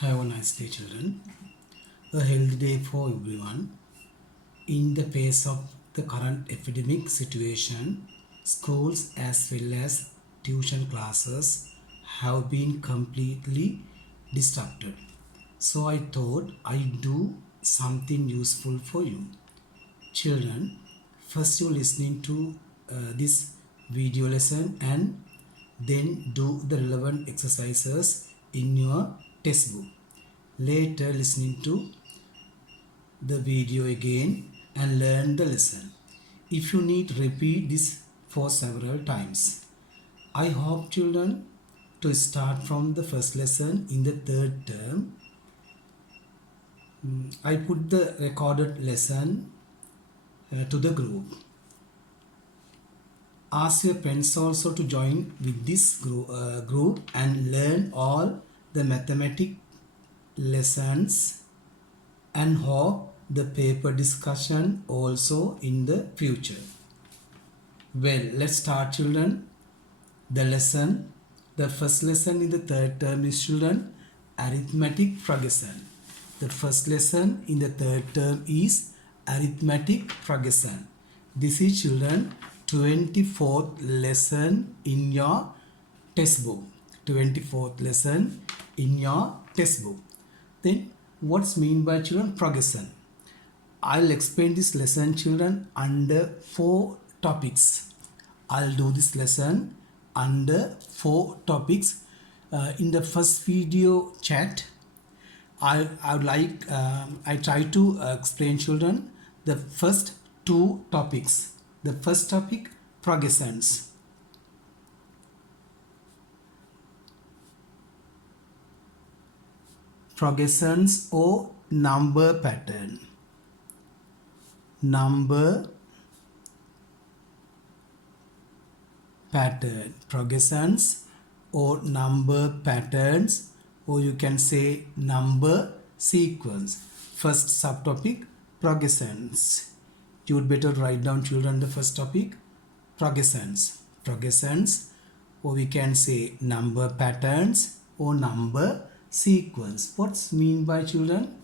Have a nice day, children. A healthy day for everyone. In the face of the current epidemic situation, schools as well as tuition classes have been completely disrupted. So I thought I'd do something useful for you. Children, first you're listening to this video lesson and then do the relevant exercises in your textbook. Later listening to the video again and learn the lesson. If you need, repeat this for several times. I hope children to start from the first lesson in the third term. I put the recorded lesson to the group. Ask your friends also to join with this group and learn all the mathematics lessons and hope the paper discussion also in the future. Well, let's start children. The lesson, the first lesson in the third term is children, arithmetic progression. The first lesson in the third term is arithmetic progression. This is children 24th lesson in your textbook. 24th lesson in your textbook. Then what's mean by children progression? I'll explain this lesson children under 4 topics. I'll do this lesson under 4 topics. In the first video chat, I try to explain children the first 2 topics. The first topic, progressions. Progressions or number pattern. Number pattern. Progressions or number patterns, or you can say number sequence. First subtopic, progressions. You would better write down children the first topic, progressions. Progressions, or we can say number patterns or number sequence. What's mean by children?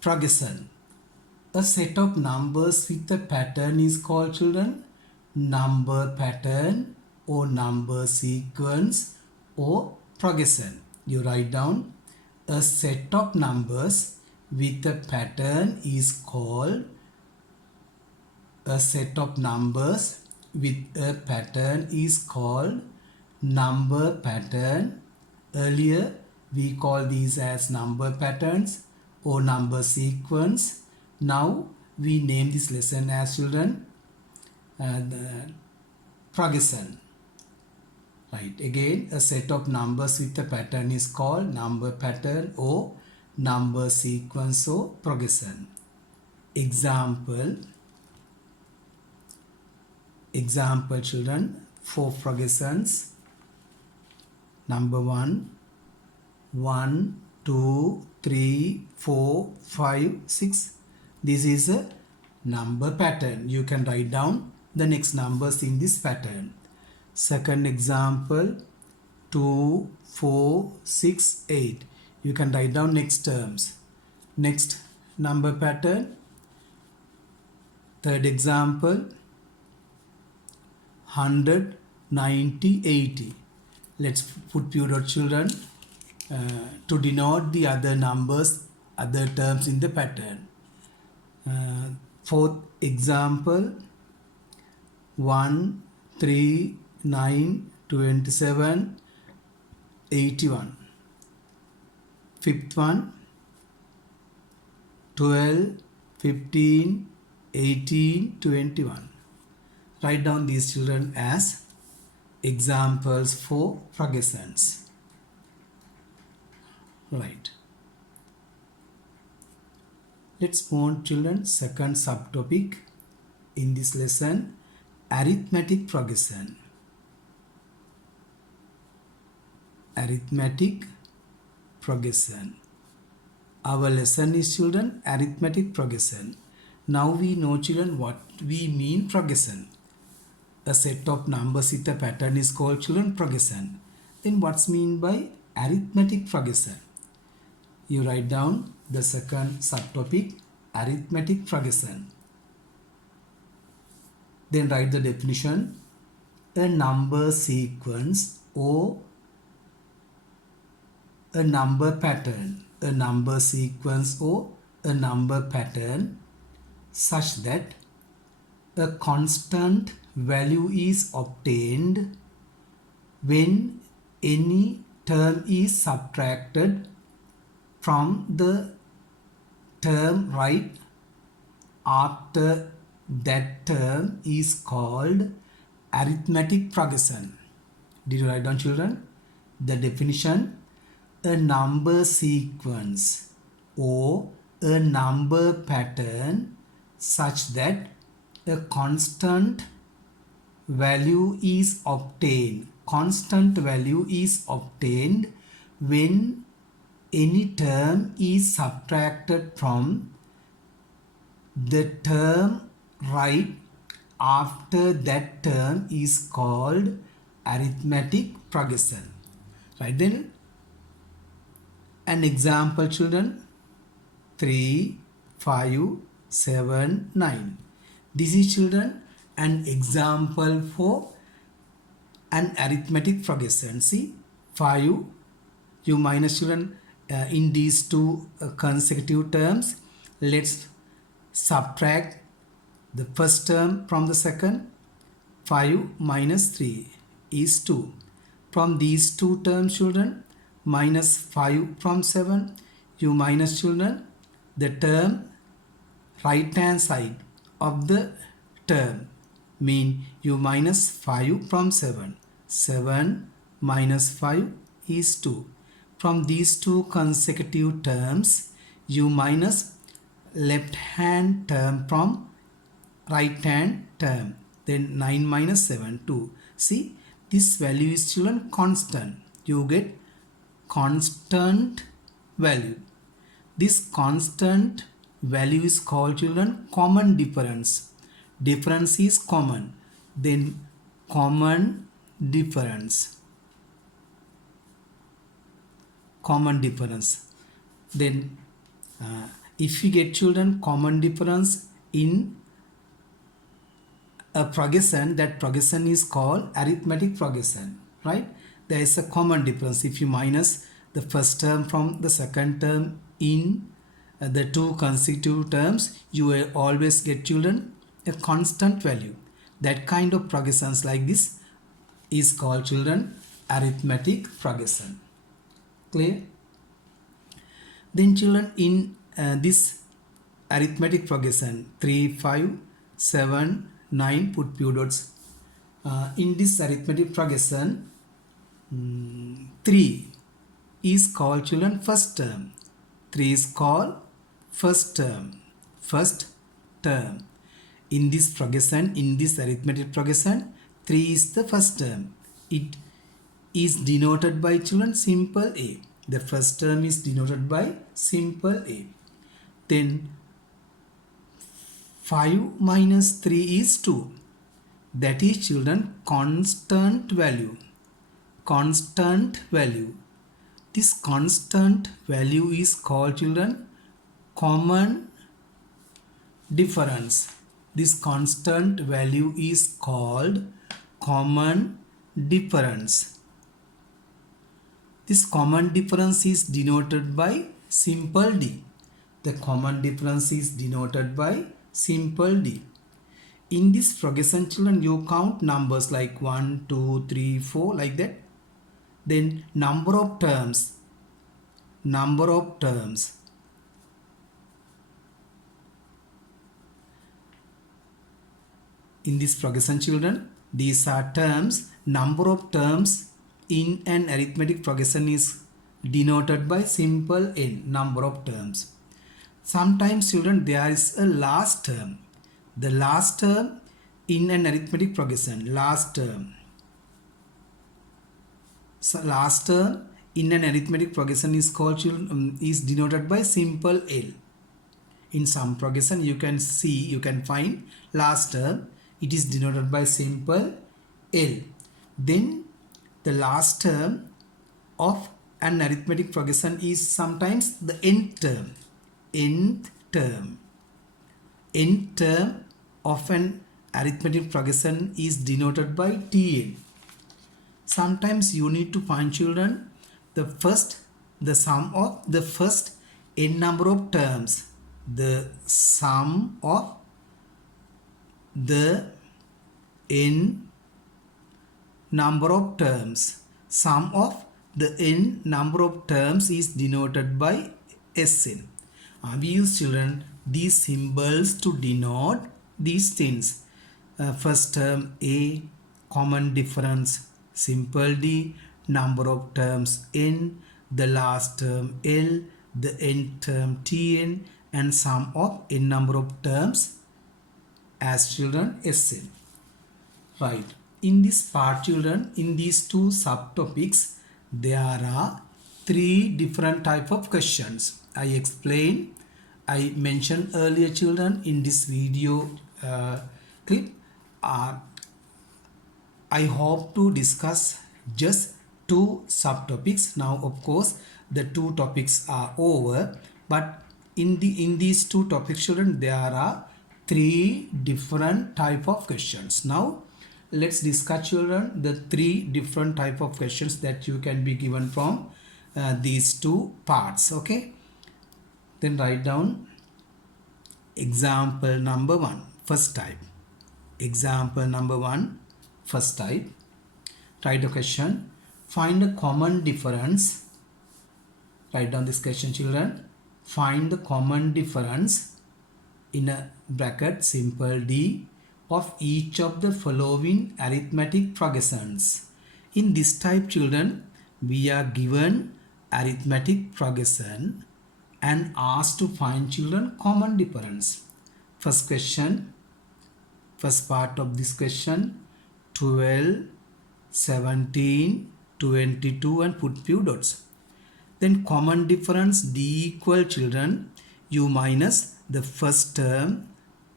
Progression. A set of numbers with a pattern is called children number pattern or number sequence or progression. You write down a set of numbers with a pattern is called number pattern. Earlier we call these as number patterns or number sequence. Now we name this lesson as children the progression. Right, again a set of numbers with a pattern is called number pattern or number sequence or progression. Example children, 4 progressions. Number 1, 1, 2, 3, 4, 5, 6. This is a number pattern. You can write down the next numbers in this pattern. Second example, 2, 4, 6, 8. You can write down next terms. Next number pattern. Third example, 100, 90, 80. Let's put period children to denote the other numbers, other terms in the pattern. Fourth example, 1, 3, 9, 27, 81. Fifth one, 12, 15, 18, 21. Write down these children as examples for progressions. Right. Let's move on children, second subtopic in this lesson, arithmetic progression. Arithmetic progression. Our lesson is children arithmetic progression. Now we know children what we mean progression. A set of numbers with a pattern is called children progression. Then what's mean by arithmetic progression? you write down the second subtopic, arithmetic progression. Then write the definition. A number sequence or a number pattern. A number sequence or a number pattern such that a constant value is obtained when any term is subtracted from the term right after that term is called arithmetic progression. Did you write down, children? The definition: a number sequence or a number pattern such that a constant value is obtained. Constant value is obtained when any term is subtracted from the term right after that term is called arithmetic progression. Right, then an example, children: 3, 5, 7, 9. This is, children, an example for an arithmetic progression. See, 5, you minus, children, in these two consecutive terms. Let's subtract the first term from the second. 5 minus 3 is 2. From these two terms, children, minus 5 from 7, you minus, children, the term right hand side of the term, mean you minus 5 from 7. 7 minus 5 is 2. From these two consecutive terms, you minus left hand term from right hand term. Then 9 minus 7, 2. See, this value is, children, constant. You get constant value. This constant value is called, children, common difference. Difference is common. Then common difference. Common difference. Then if you get, children, common difference in a progression, that progression is called arithmetic progression, right? There is a common difference. If you minus the first term from the second term in the two consecutive terms, you will always get, children, a constant value. That kind of progressions like this is called, children, arithmetic progression. Clear? Then, children, in this arithmetic progression, 3, 5, 7, 9, put few dots. In this arithmetic progression, 3 is called, children, first term. 3 is called first term. First term. In this progression, in this arithmetic progression, 3 is the first term. It is denoted by, children, simple A. The first term is denoted by simple A. Then 5 minus 3 is 2. That is, children, constant value. Constant value. This constant value is called, children, common difference. This constant value is called common difference. This common difference is denoted by simple D. The common difference is denoted by simple D. In this progression, children, you count numbers like 1, 2, 3, 4, like that. Then number of terms. Number of terms. In this progression, children, these are terms. Number of terms in an arithmetic progression is denoted by simple N, number of terms. Sometimes, children, there is a last term. The last term in an arithmetic progression, last term. So last term in an arithmetic progression is called, is denoted by simple L. In some progression, you can see, you can find last term. It is denoted by simple L. Then the last term of an arithmetic progression is sometimes the nth term. Nth term. Nth term of an arithmetic progression is denoted by Tn. Sometimes you need to find, children, the sum of the first n number of terms. The sum of the n number of terms. Sum of the n number of terms is denoted by Sn. We use, children, these symbols to denote these things. First term A, common difference simple D, number of terms n, the last term L, the nth term Tn, and sum of n number of terms as, children, Sn. Right. In this part, children, in these two subtopics, there are three different type of questions. I mentioned earlier, children, in this video clip. I hope to discuss just two subtopics. Now, of course, the two topics are over, but in these two topics, children, there are three different type of questions. Now, let's discuss, children, the three different type of questions that you can be given from these two parts. Okay, then write down example number 1, first type. Example number 1, first type. Write the question. Find the common difference. Write down this question, children. Find the common difference in a bracket simple D of each of the following arithmetic progressions. In this type, children, we are given arithmetic progression and asked to find, children, common difference. First question, first part of this question, 12, 17, 22, and put few dots. Then common difference D equal, children, you minus the first term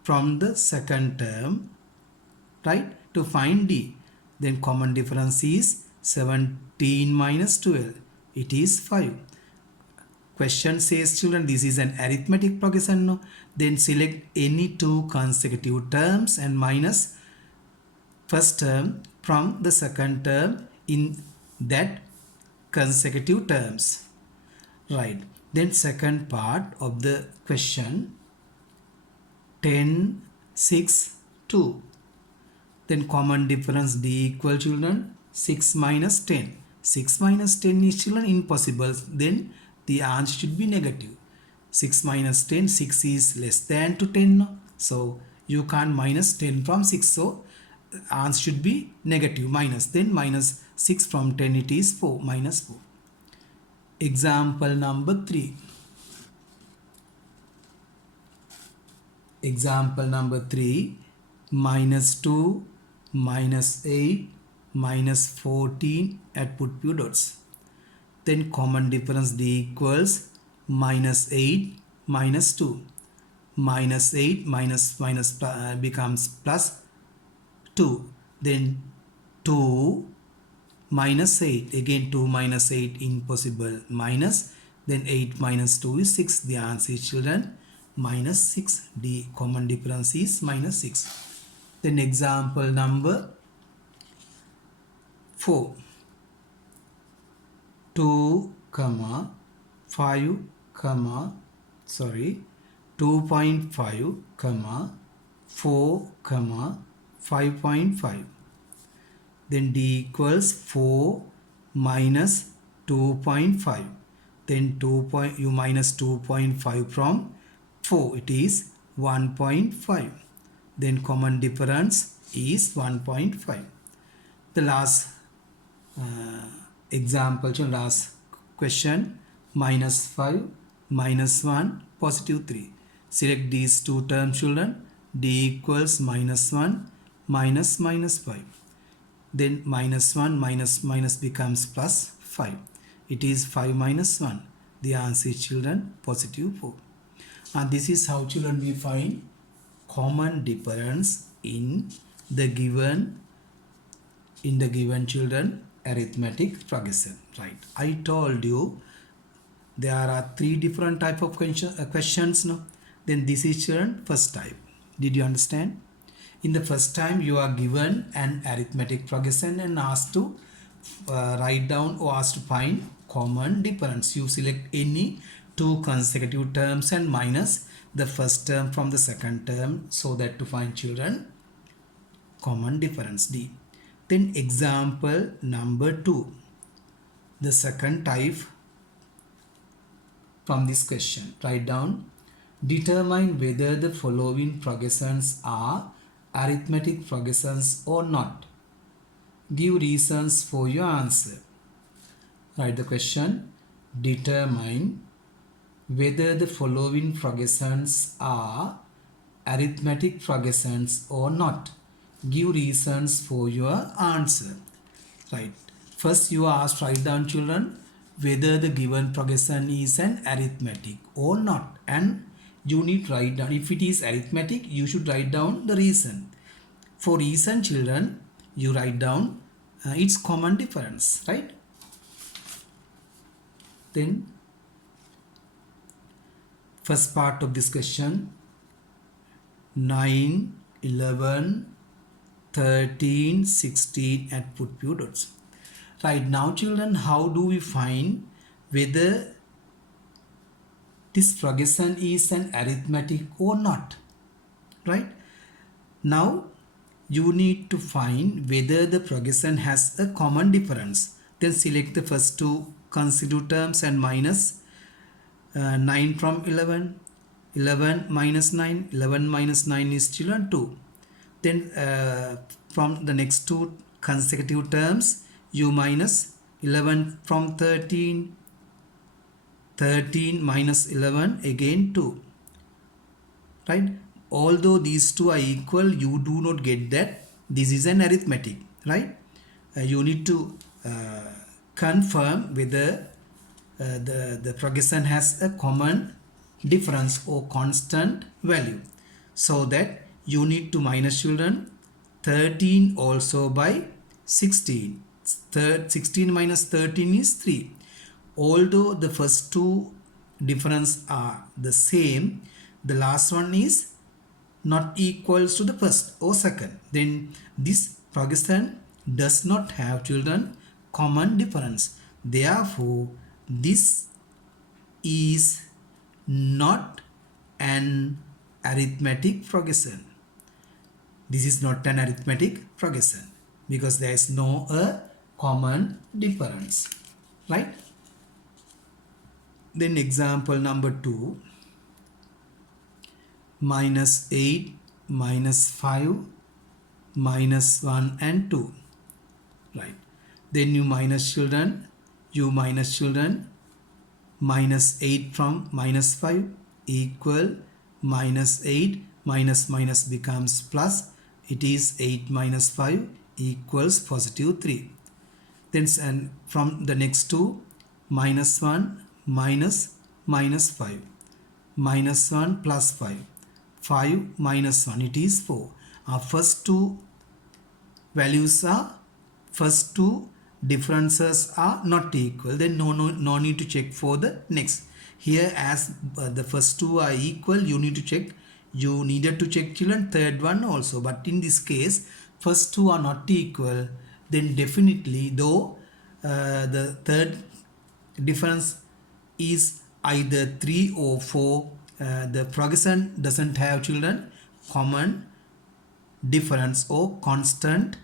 from the second term, right, to find D. Then common difference is 17 minus 12. It is 5. Question says, children, this is an arithmetic progression. No? Then select any two consecutive terms and minus first term from the second term in that consecutive terms. Right. Then second part of the question, 10, 6, 2. Then common difference D equal, children, 6 minus 10. 6 minus 10 is, children, impossible. Then the answer should be negative. 6 minus 10, 6 is less than to 10. No? So you can't minus 10 from 6. So answer should be negative, minus. Then minus 6 from 10, it is 4, minus 4. Example number 3. Example number 3, minus 2, minus 8, minus 14, and put few dots. Then common difference D equals minus 8, minus 2. Minus 8 minus becomes plus 2. Then 2 minus 8. Again 2 minus 8, impossible, minus. Then 8 minus 2 is 6. The answer is, children, minus 6. The common difference is minus 6. Then example number 4. 2, 5, 2.5, 4, 5.5. Then D equals 4 minus 2.5. Then you minus 2.5 from 4. It is 1.5. Then common difference is 1.5. The last example, last question, minus 5, minus 1, positive 3. Select these two terms, children. D equals minus 1, minus 5. Then minus 1 minus becomes plus 5. It is 5 minus 1. The answer is, children, positive 4. And this is how, children, we find common difference in the given children arithmetic progression. Right, I told you there are three different type of questions. No, then this is children first type. Did you understand? In the first time you are given an arithmetic progression and asked to write down or asked to find common difference. You select any two consecutive terms and minus the first term from the second term, so that to find children common difference. D. Then example number 2, the second type from this question. Write down, determine whether the following progressions are arithmetic progressions or not. Give reasons for your answer. Write the question, determine whether the following progressions are arithmetic progressions or not. Give reasons for your answer. Right. First you are asked to write down, children, whether the given progression is an arithmetic or not, and you need to write down, if it is arithmetic you should write down the reason. For reason, children, you write down its common difference, right? Then first part of this question, 9, 11, 13, 16 and put few dots. Right, now children, how do we find whether this progression is an arithmetic or not? Right, now you need to find whether the progression has a common difference. Then select the first two consecutive terms and minus 9 from 11. 11 minus 9, 11 minus 9 is children 2. Then from the next two consecutive terms you minus 11 from 13. 13 minus 11 again 2. Right, although these two are equal, you do not get that this is an arithmetic. Right, you need to confirm whether the progression has a common difference or constant value. So that you need to minus, children, 13 also by 16. 16 minus 13 is 3. Although the first two difference are the same, the last one is not equals to the first or second. Then this progression does not have, children, common difference. Therefore, this is not an arithmetic progression. This is not an arithmetic progression because there is no common difference. Right? Then example number 2, minus 8, minus 5, minus 1 and 2. Right. Then you minus, children, minus 8 from minus 5 equal minus 8, minus minus becomes plus, it is 8 minus 5 equals positive 3. Then and from the next two, minus 1 minus minus 5, minus 1 plus 5, 5 minus 1, it is 4. Our first two values are, first two differences are not equal, then no need to check for the next. Here as the first two are equal, you need to check, you needed to check, children, third one also. But in this case first two are not equal, then definitely though the third difference is either 3 or 4, the progression doesn't have, children, common difference or constant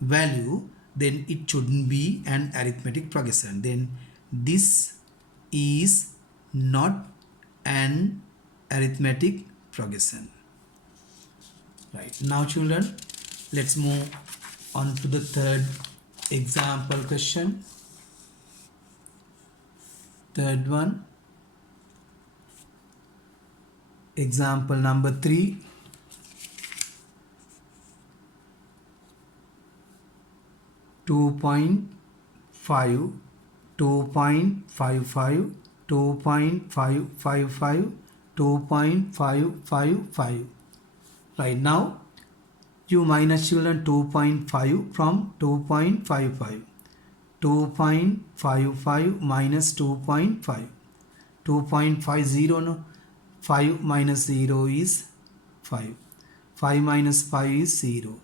value, then it shouldn't be an arithmetic progression. Then this is not an arithmetic progression. Right, now children, let's move on to the third example question. Third one, example number 3. 2.5, 2.55, 2.555, 2.555. Right, now you minus, children, 2.5 from 2.55. 2.55 minus 2.5. 2.50 no. 5 minus 0 is 5. 5 minus 5 is 0.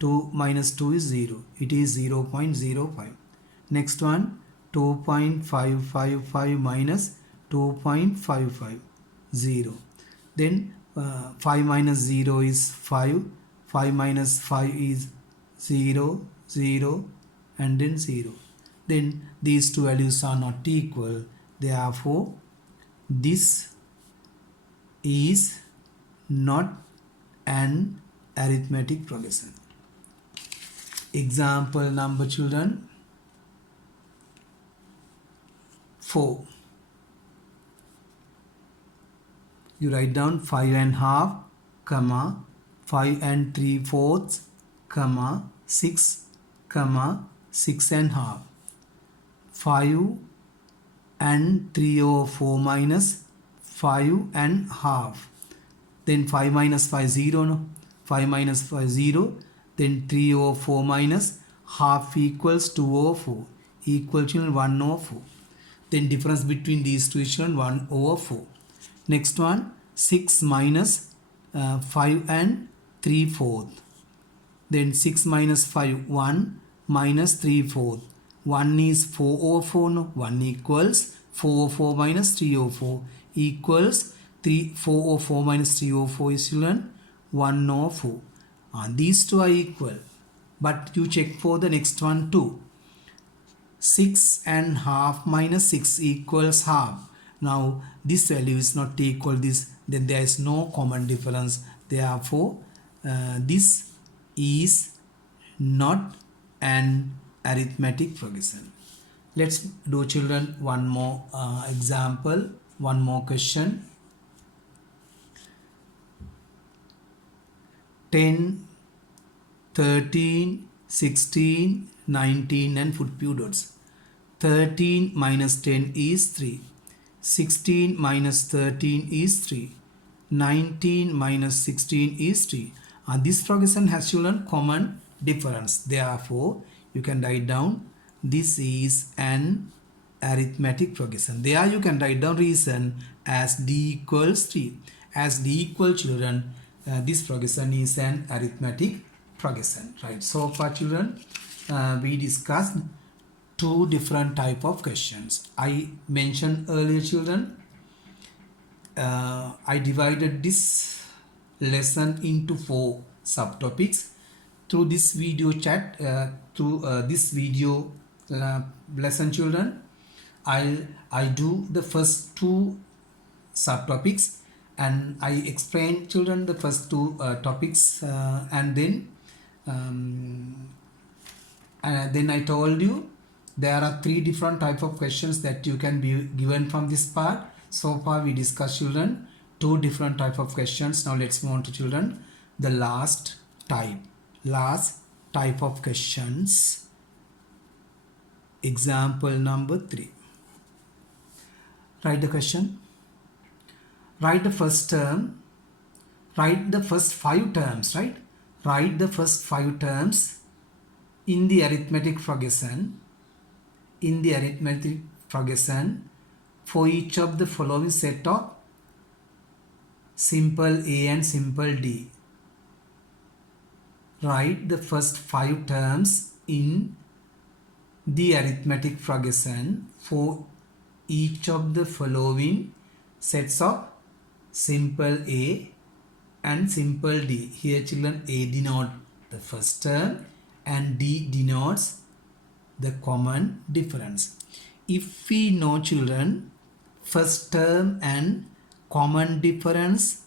2 minus 2 is 0. It is 0.05. Next one, 2.555 minus 2.55, 0. Then 5 minus 0 is 5. 5 minus 5 is 0, 0 and then 0. Then these two values are not equal. Therefore, this is not an arithmetic progression. Example number, children, 4. You write down 5 and half, comma, 5 and 3/4, comma, 6, comma, 6 and half. 5 and 3/4 minus 5 and half. Then 5 minus 5, 0. No? 5 minus 5, 0. Then 3/4 minus half equals 2/4. Equal to 1/4. Then difference between these two is 1/4. Next one, 6 minus 5 and 3/4. Then 6 minus 5, 1 minus 3/4. 1 is 4/4. No? 1 equals 4/4 minus 3/4 equals 4/4 minus 3/4 is 1/4. These two are equal. But you check for the next one too. 6 and half minus 6 equals half. Now this value is not equal this, then there is no common difference. Therefore, this is not an arithmetic progression. Let's do, children, one more example, one more question. 10, 13, 16, 19 and put few dots. 13 minus 10 is 3. 16 minus 13 is 3. 19 minus 16 is 3. This progression has, children, common difference. Therefore, you can write down this is an arithmetic progression. There you can write down reason as d equals 3. As d equal, children, this progression is an arithmetic progression. Right. So far, children, we discussed two different type of questions. I mentioned earlier, children, I divided this lesson into 4 subtopics. Through this video chat, this video lesson, children, I do the first 2 subtopics and I explain, children, the first 2 topics and then I told you there are 3 different type of questions that you can be given from this part. So far we discussed, children, 2 different type of questions. Now let's move on to, children, the last type of questions. Example number 3. Write the question. Write the first term. Write the first 5 terms, right? Write the first 5 terms in the arithmetic progression. In the arithmetic progression for each of the following set of simple A and simple D. Write the first 5 terms in the arithmetic progression for each of the following sets of simple A and simple D. Here, children, A denotes the first term and D denotes the common difference. If we know, children, first term and common difference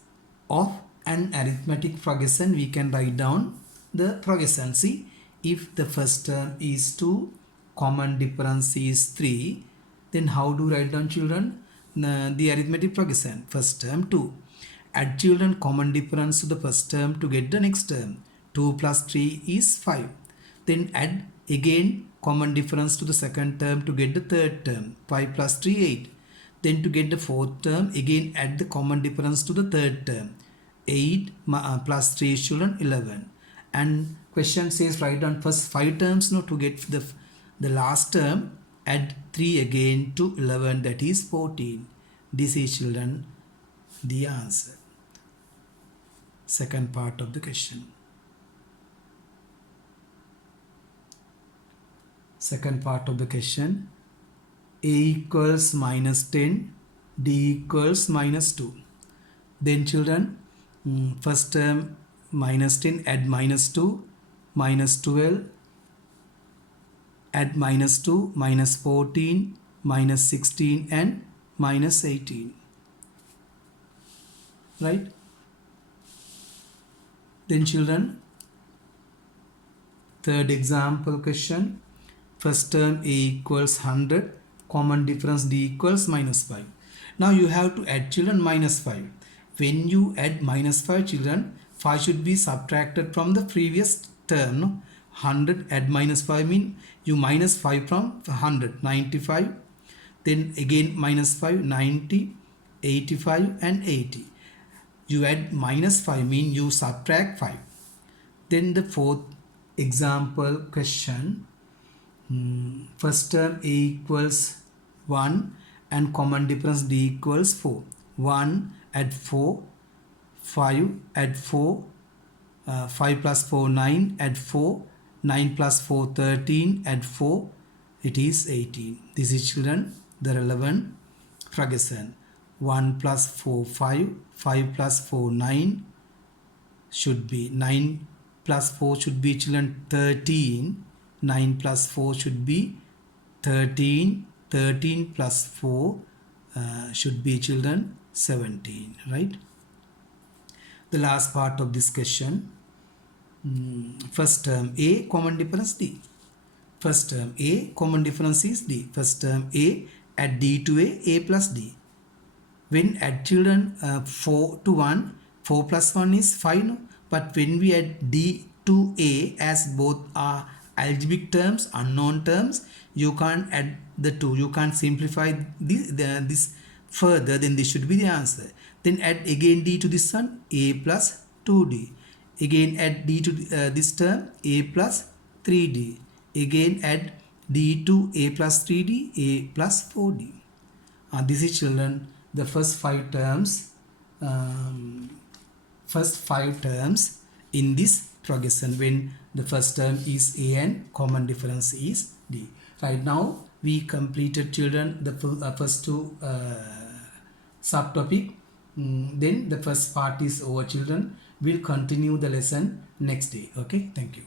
of an arithmetic progression, we can write down the progression. See, if the first term is 2, common difference is 3, then how do write down, children, the arithmetic progression? First term 2. Add, children, common difference to the first term to get the next term. 2 plus 3 is 5. Then add again common difference to the second term to get the third term. 5 plus 3, 8. Then to get the fourth term, again add the common difference to the third term. 8 plus 3 is, children, 11. And question says write down first 5 terms, no, to get the The last term, add 3 again to 11, that is 14. This is, children, the answer. Second part of the question. Second part of the question. A equals minus 10, D equals minus 2. Then, children, first term minus 10, add minus 2, minus 12, add minus 2, minus 14, minus 16 and minus 18. Right? Then, children, third example question. First term A equals 100, common difference D equals minus 5. Now you have to add, children, minus 5. When you add minus 5, children, 5 should be subtracted from the previous term. No? 100 add minus 5 mean you minus 5 from 100, 95. Then again minus 5, 90, 85 and 80. You add minus 5 mean you subtract 5. Then the fourth example question. First term A equals 1 and common difference D equals 4. 1 add 4, 5 add 4, 5 plus 4 9, add 4, 9 plus 4 13, add 4, it is 18. This is, children, the relevant fraction. 1 plus 4 5, 5 plus 4 9, should be 9 plus 4 should be, children, 13. 9 plus 4 should be 13. 13 plus 4 should be, children, 17. Right? The last part of this question. First term A, common difference D. First term A, common difference is D. First term A, add D to A plus D. When add, children, 4 to 1, 4 plus 1 is 5. No? But when we add D to A, as both are algebraic terms, unknown terms, you can't add the two. You can't simplify this further, then this should be the answer. Then add again D to this one, A plus 2D. Again add D to this term, A plus 3D. Again add D to A plus 3D, A plus 4D. This is, children, the first 5 terms. First 5 terms in this progression when the first term is A and common difference is D. Right now we completed, children, the first 2 subtopic. Then the first part is over, children. We'll continue the lesson next day. Okay, thank you.